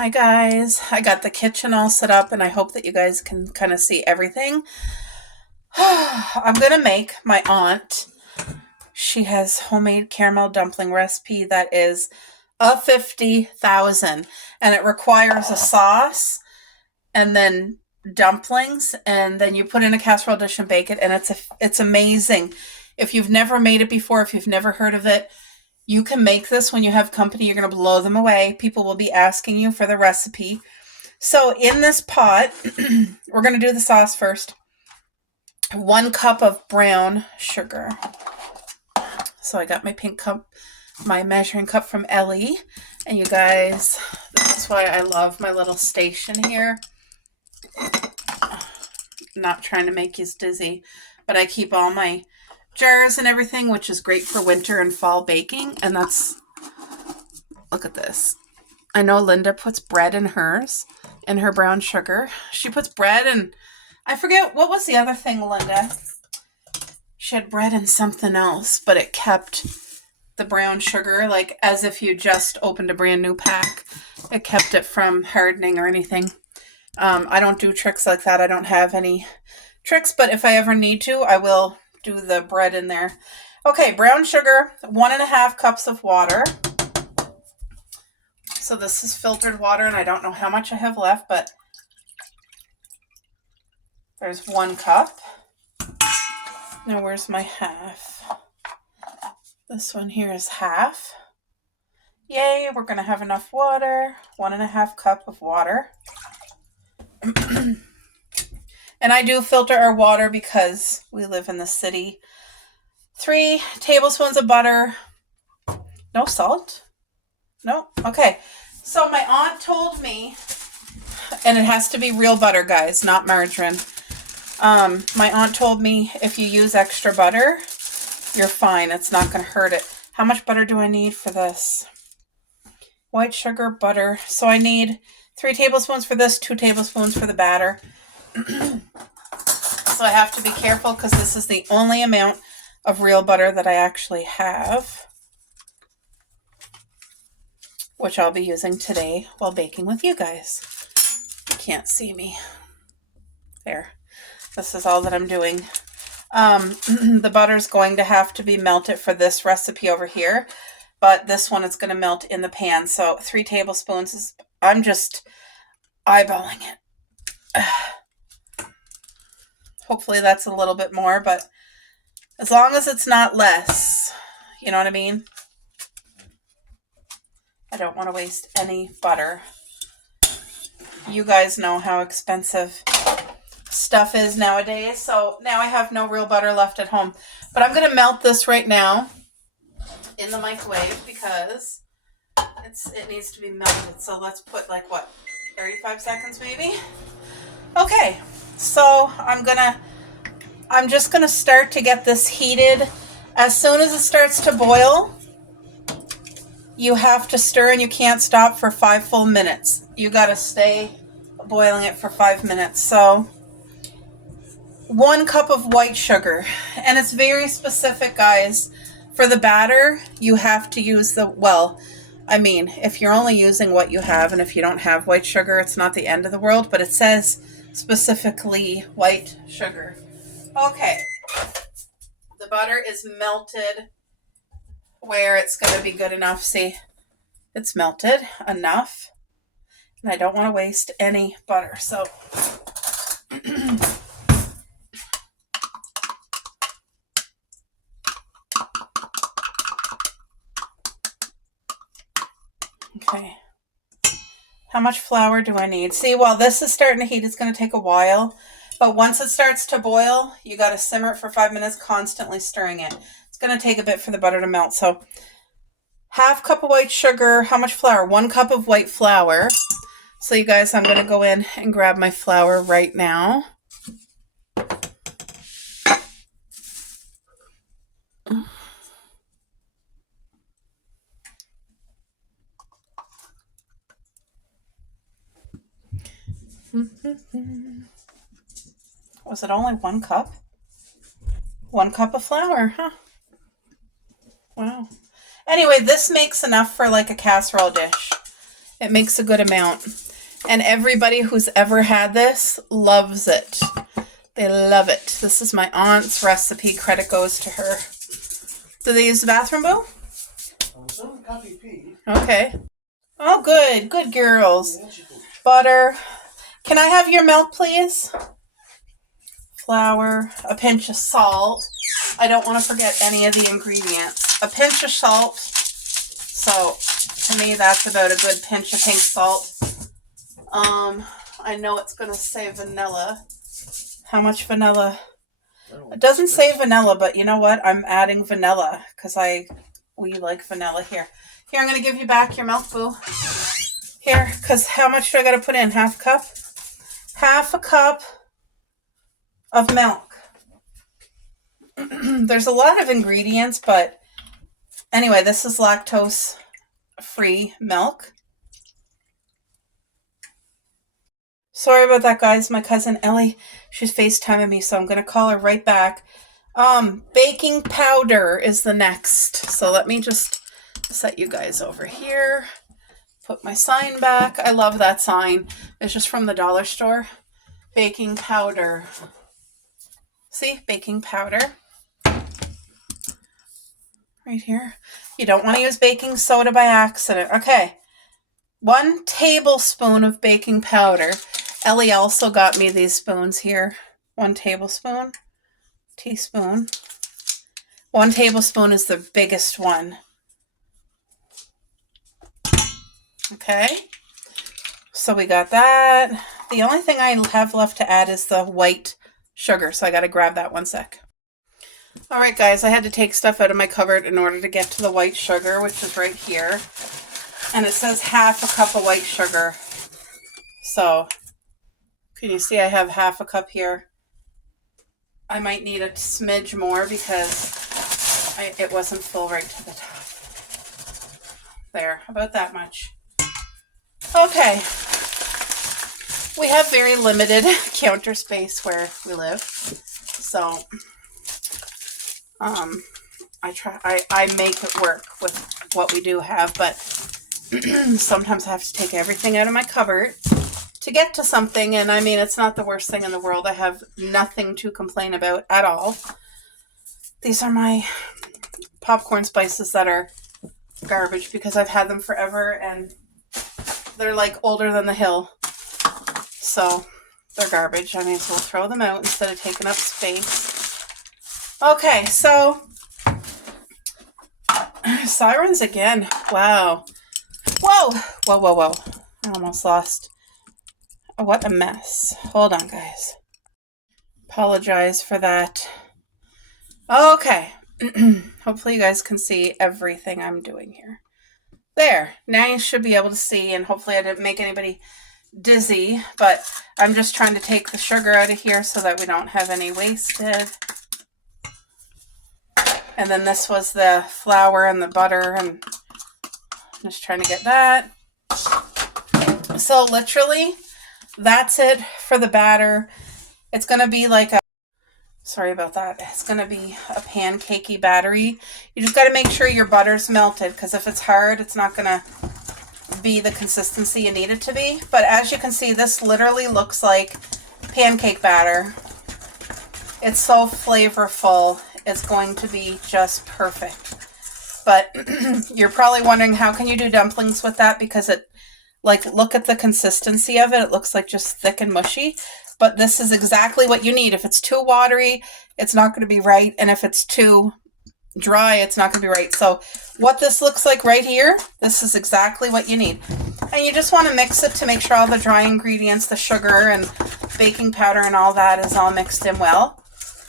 Hi guys, I got the kitchen all set up and I hope that you guys can kind of see everything. I'm gonna make my aunt. She has homemade caramel dumpling recipe that is a 50,000 and it requires a sauce and then dumplings and then you put in a casserole dish and bake it and it's amazing. If you've never made it before, if you've never heard of it, you can make this when you have company. You're going to blow them away. People will be asking you for the recipe. So in this pot, we're going to do the sauce first. 1 cup of brown sugar. So I got my pink cup, my measuring cup from Ellie. And you guys, this is why I love my little station here. Not trying to make you dizzy, but I keep all my jars and everything, which is great for winter and fall baking. And that's, look at this. I know Linda puts bread in hers, in her brown sugar. She puts bread and I forget, what was the other thing, Linda? She had bread and something else, but it kept the brown sugar, like as if you just opened a brand new pack. It kept it from hardening or anything. I don't do tricks like that. I don't have any tricks, but if I ever need to, I will do the bread in there. Okay, brown sugar, 1.5 cups of water. So this is filtered water, and I don't know how much I have left, but there's 1 cup. Now where's my half? This one here is half. Yay, we're going to have enough water. 1.5 cup of water. And I do filter our water because we live in the city. 3 tablespoons of butter. No salt? No? Okay. So my aunt told me, and it has to be real butter, guys, not margarine. My aunt told me if you use extra butter, you're fine. It's not going to hurt it. How much butter do I need for this? White sugar, butter. So I need 3 tablespoons for this, 2 tablespoons for the batter. So I have to be careful because this is the only amount of real butter that I actually have, which I'll be using today while baking with you guys. You can't see me. There. This is all that I'm doing. The butter's going to have to be melted for this recipe over here, but this one is going to melt in the pan. So 3 tablespoons is, I'm just eyeballing it. Hopefully that's a little bit more, but as long as it's not less, you know what I mean? I don't want to waste any butter. You guys know how expensive stuff is nowadays, so now I have no real butter left at home. But I'm going to melt this right now in the microwave because it needs to be melted. So let's put like, what, 35 seconds maybe? Okay, so I'm just going to start to get this heated. As soon as it starts to boil, you have to stir and you can't stop for 5 full minutes. You got to stay boiling it for 5 minutes. So 1 cup of white sugar, and it's very specific, guys. For the batter, you have to use if you're only using what you have, and if you don't have white sugar, it's not the end of the world, but it says specifically white sugar. Okay, the butter is melted where it's going to be good enough. See, it's melted enough, and I don't want to waste any butter, so okay. How much flour do I need? See, while this is starting to heat, it's going to take a while. But once it starts to boil, you got to simmer it for 5 minutes, constantly stirring it. It's going to take a bit for the butter to melt. So 1/2 cup of white sugar. How much flour? 1 cup of white flour. So you guys, I'm going to go in and grab my flour right now. Was it only 1 cup? 1 cup of flour, huh? Wow. Anyway, this makes enough for like a casserole dish. It makes a good amount. And everybody who's ever had this loves it. They love it. This is my aunt's recipe. Credit goes to her. Do they use the bathroom, Boo? Okay. Oh, good. Good girls. Butter. Can I have your milk, please? Flour. A pinch of salt. I don't want to forget any of the ingredients. A pinch of salt. So, to me, that's about a good pinch of pink salt. I know it's going to say vanilla. How much vanilla? It doesn't say vanilla, but you know what? I'm adding vanilla because we like vanilla here. Here, I'm going to give you back your milk, Boo. Here, because how much do I got to put in? Half a cup? Half a cup of milk. There's a lot of ingredients, but anyway, this is lactose-free milk. Sorry about that, guys. My cousin Ellie, she's FaceTiming me, so I'm going to call her right back. Baking powder is the next. So let me just set you guys over here. Put my sign back. I love that sign. It's just from the dollar store. Baking powder. See? Baking powder. Right here. You don't want to use baking soda by accident. Okay. 1 tablespoon of baking powder. Ellie also got me these spoons here. 1 tablespoon. Teaspoon. 1 tablespoon is the biggest one. Okay. So we got that. The only thing I have left to add is the white sugar. So I got to grab that 1 sec. All right, guys. I had to take stuff out of my cupboard in order to get to the white sugar, which is right here. And it says half a cup of white sugar. So, can you see I have half a cup here? I might need a smidge more because it wasn't full right to the top. There, about that much. Okay. We have very limited counter space where we live. So, I make it work with what we do have, but sometimes I have to take everything out of my cupboard to get to something, and I mean, it's not the worst thing in the world. I have nothing to complain about at all. These are my popcorn spices that are garbage because I've had them forever, and they're like older than the hill. So, they're garbage. I may as well throw them out instead of taking up space. Okay, so, sirens again. Wow. Whoa! Whoa, whoa, whoa. I almost lost. Oh, what a mess. Hold on, guys. Apologize for that. Okay. Hopefully you guys can see everything I'm doing here. There. Now you should be able to see, and hopefully I didn't make anybody dizzy, but I'm just trying to take the sugar out of here so that we don't have any wasted. And then this was the flour and the butter, and just trying to get that. So literally, that's it for the batter. It's going to be like a, sorry about that. It's going to be a pancakey battery. You just got to make sure your butter's melted, because if it's hard, it's not going to be the consistency you need it to be. But as you can see, this literally looks like pancake batter. It's so flavorful. It's going to be just perfect. But you're probably wondering, how can you do dumplings with that? Because it, like, look at the consistency of it. It looks like just thick and mushy. But this is exactly what you need. If it's too watery, it's not going to be right. And if it's too dry, it's not going to be right. So what this looks like right here, this is exactly what you need. And you just want to mix it to make sure all the dry ingredients, the sugar and baking powder and all that is all mixed in well.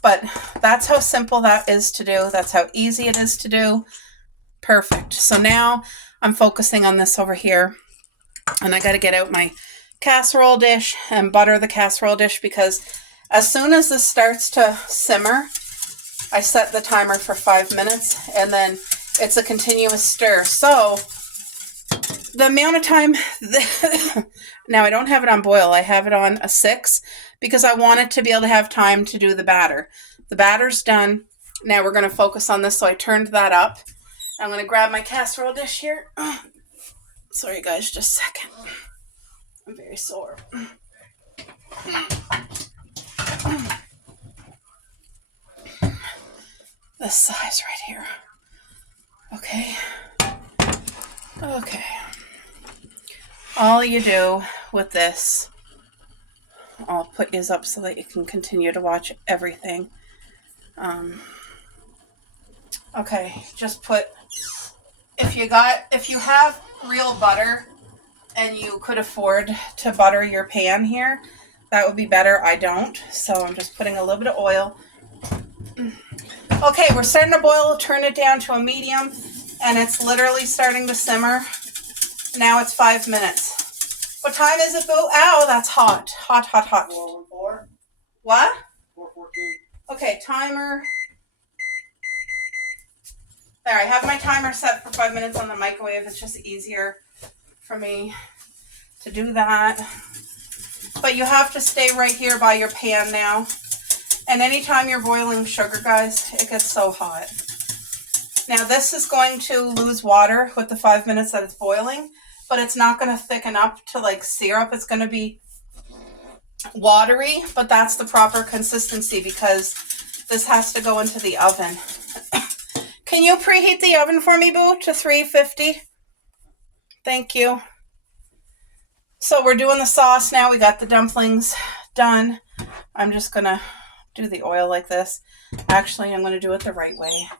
But that's how simple that is to do. That's how easy it is to do. Perfect. So now I'm focusing on this over here. And I got to get out my casserole dish and butter the casserole dish, because as soon as this starts to simmer, I set the timer for 5 minutes, and then it's a continuous stir. So the amount of time, now I don't have it on boil, I have it on a 6, because I want it to be able to have time to do the batter. The batter's done. Now we're going to focus on this, so I turned that up. I'm going to grab my casserole dish here. Sorry guys, just a second. I'm very sore. This size right here. Okay. Okay. All you do with this, I'll put yours up so that you can continue to watch everything. Okay, just put, if you have real butter and you could afford to butter your pan here, that would be better. I don't, so I'm just putting a little bit of oil. Okay, we're starting to boil. Turn it down to a medium, and it's literally starting to simmer. Now it's 5 minutes. What time is it, Boo? Ow, that's hot. Hot, hot, hot. 4:14. What? 4:14. Okay, timer. There, I have my timer set for 5 minutes on the microwave. It's just easier for me to do that. But you have to stay right here by your pan now. And anytime you're boiling sugar, guys, it gets so hot. Now this is going to lose water with the 5 minutes that it's boiling, but it's not going to thicken up to like syrup. It's going to be watery, but that's the proper consistency because this has to go into the oven. Can you preheat the oven for me, Boo, to 350? Thank you. So we're doing the sauce now. We got the dumplings done. I'm just going to do the oil like this. Actually, I'm going to do it the right way.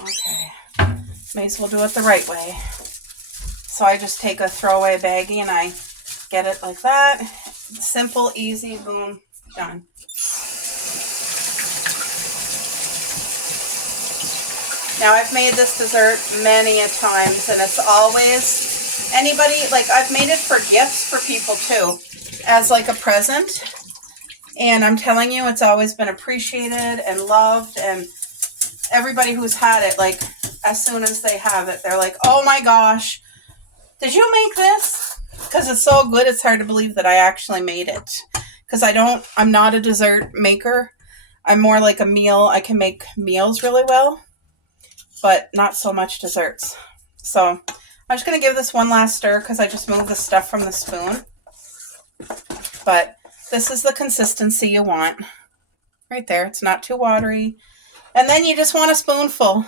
Okay. May as well do it the right way. So I just take a throwaway baggie and I get it like that. Simple, easy, boom, done. Now I've made this dessert many a times and it's always anybody, like I've made it for gifts for people too, as like a present. And I'm telling you, it's always been appreciated and loved, and everybody who's had it, like as soon as they have it, they're like, oh my gosh, did you make this? Because it's so good, it's hard to believe that I actually made it. Because I'm not a dessert maker. I'm more like a meal. I can make meals really well, but not so much desserts. So I'm just going to give this one last stir because I just moved the stuff from the spoon. But this is the consistency you want. Right there. It's not too watery. And then you just want a spoonful.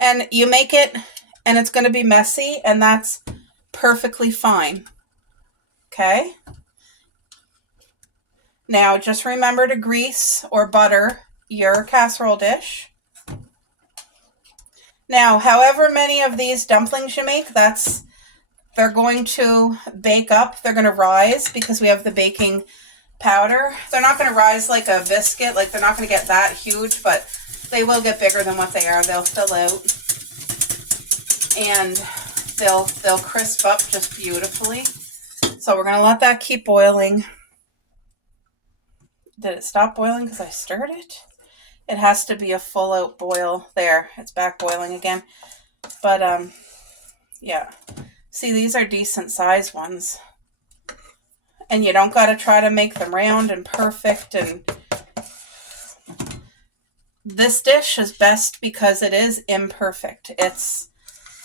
And you make it, and it's going to be messy, and that's perfectly fine. Okay? Now, just remember to grease or butter your casserole dish. Now, however many of these dumplings you make, they're going to bake up. They're going to rise because we have the baking powder. They're not going to rise like a biscuit. Like, they're not going to get that huge, but they will get bigger than what they are. They'll fill out. And they'll crisp up just beautifully. So we're going to let that keep boiling. Did it stop boiling because I stirred it? It has to be a full out boil. There, it's back boiling again. But, yeah. See, these are decent size ones. And you don't got to try to make them round and perfect. And this dish is best because it is imperfect. It's,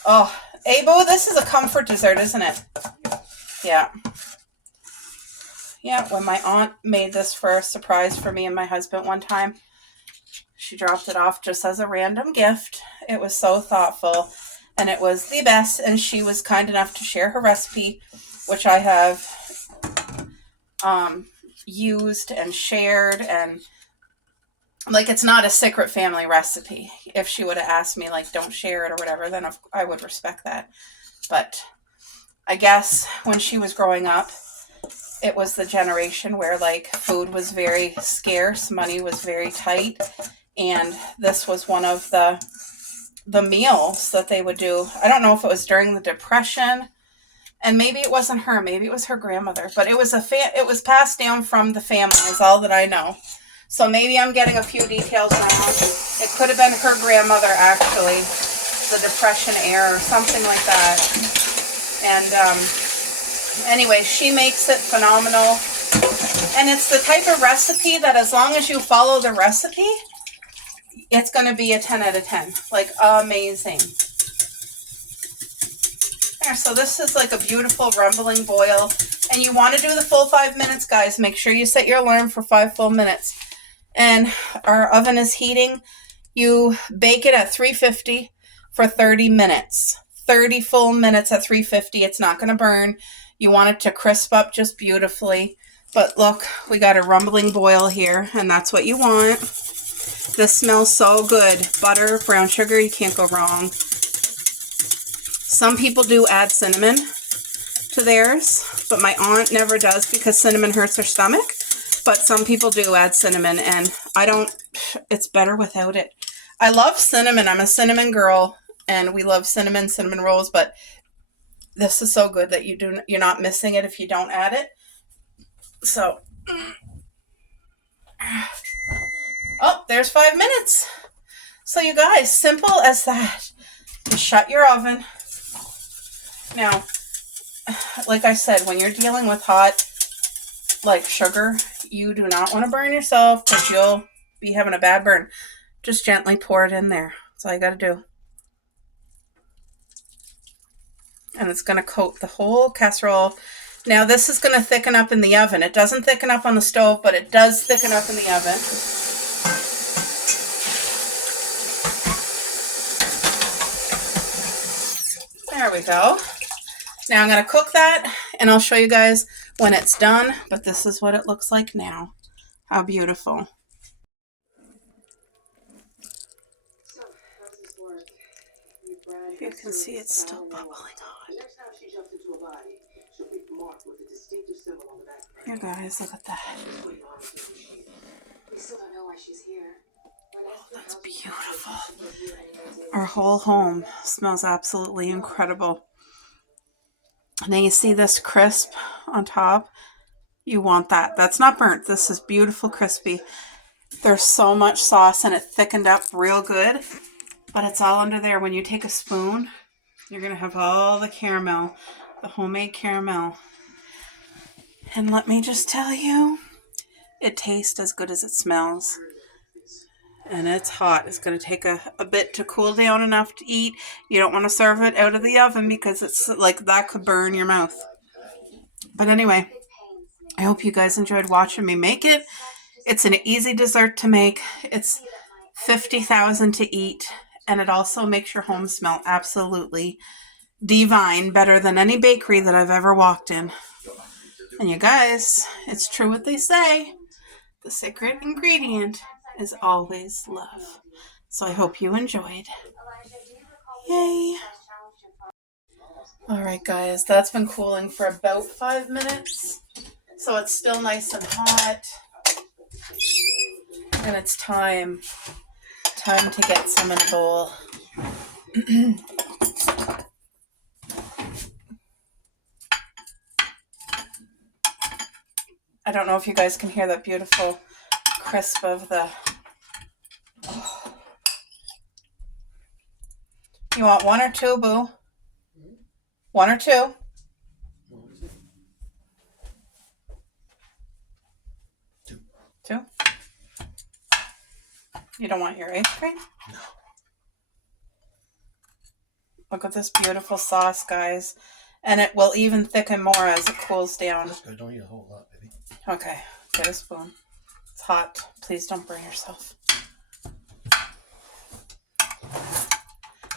oh, Abo, this is a comfort dessert, isn't it? Yeah. Yeah, when my aunt made this for a surprise for me and my husband one time, she dropped it off just as a random gift. It was so thoughtful, and it was the best, and she was kind enough to share her recipe, which I have used and shared, and like, it's not a secret family recipe. If she would have asked me, like, don't share it or whatever, then I would respect that. But I guess when she was growing up, it was the generation where, like, food was very scarce, money was very tight, and this was one of the meals that they would do. I don't know if it was during the Depression, and maybe it wasn't her, maybe it was her grandmother, but it was it was passed down from the family is all that I know. So maybe I'm getting a few details wrong. It could have been her grandmother, actually, the Depression era or something like that. And anyway, she makes it phenomenal. And it's the type of recipe that as long as you follow the recipe, it's going to be a 10 out of 10. Like, amazing. There, so this is like a beautiful rumbling boil. And you want to do the full 5 minutes, guys. Make sure you set your alarm for 5 full minutes. And our oven is heating. You bake it at 350 for 30 minutes. 30 full minutes at 350. It's not going to burn. You want it to crisp up just beautifully. But look, we got a rumbling boil here, and that's what you want. This smells so good. Butter, brown sugar, you can't go wrong. Some people do add cinnamon to theirs, but my aunt never does because cinnamon hurts her stomach. But some people do add cinnamon, and I don't. It's better without it. I love cinnamon. I'm a cinnamon girl, and we love cinnamon rolls, but this is so good that you're not missing it if you don't add it. So, oh, there's 5 minutes. So you guys, simple as that. Just shut your oven. Now, like I said, when you're dealing with hot, like sugar, you do not want to burn yourself because you'll be having a bad burn. Just gently pour it in there. That's all you got to do. And it's going to coat the whole casserole. Now, this is going to thicken up in the oven. It doesn't thicken up on the stove, but it does thicken up in the oven. There we go. Now I'm going to cook that, and I'll show you guys when it's done, but this is what it looks like now. How beautiful. You can see it's still bubbling hot. Here, guys, look at that. Oh, that's beautiful. Our whole home smells absolutely incredible. And then you see this crisp on top. You want that. That's not burnt. This is beautiful, crispy. There's so much sauce and it thickened up real good. But it's all under there. When you take a spoon, you're going to have all the caramel, the homemade caramel. And let me just tell you, it tastes as good as it smells. And it's hot. It's going to take a bit to cool down enough to eat. You don't want to serve it out of the oven because it's like that could burn your mouth. But anyway, I hope you guys enjoyed watching me make it. It's an easy dessert to make. It's 50,000 to eat. And it also makes your home smell absolutely divine, better than any bakery that I've ever walked in. And you guys, it's true what they say. The secret ingredient is always love. So I hope you enjoyed. Yay. Alright guys, that's been cooling for about 5 minutes. So it's still nice and hot. And it's time to get some in a bowl. I don't know if you guys can hear that beautiful crisp of the... Oh. You want 1 or 2, boo? 1 or 2? Two? You don't want your ice cream? No. Look at this beautiful sauce, guys. And it will even thicken more as it cools down. I don't eat a whole lot, baby. Okay, get a spoon. It's hot. Please don't burn yourself.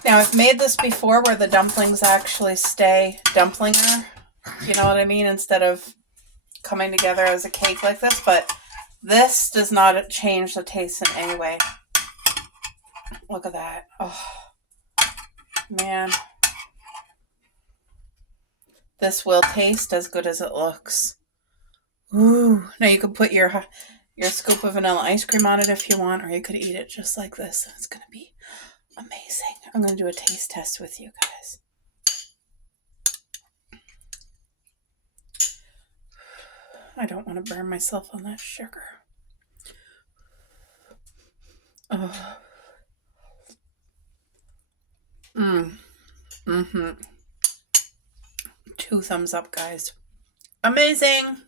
Now, I've made this before where the dumplings actually stay dumplinger. You know what I mean? Instead of coming together as a cake like this. But this does not change the taste in any way. Look at that. Oh, man. This will taste as good as it looks. Ooh. Now you could put your scoop of vanilla ice cream on it if you want, or you could eat it just like this. It's going to be amazing. I'm going to do a taste test with you guys. I don't want to burn myself on that sugar. Oh. Mm-hmm. 2 thumbs up, guys. Amazing.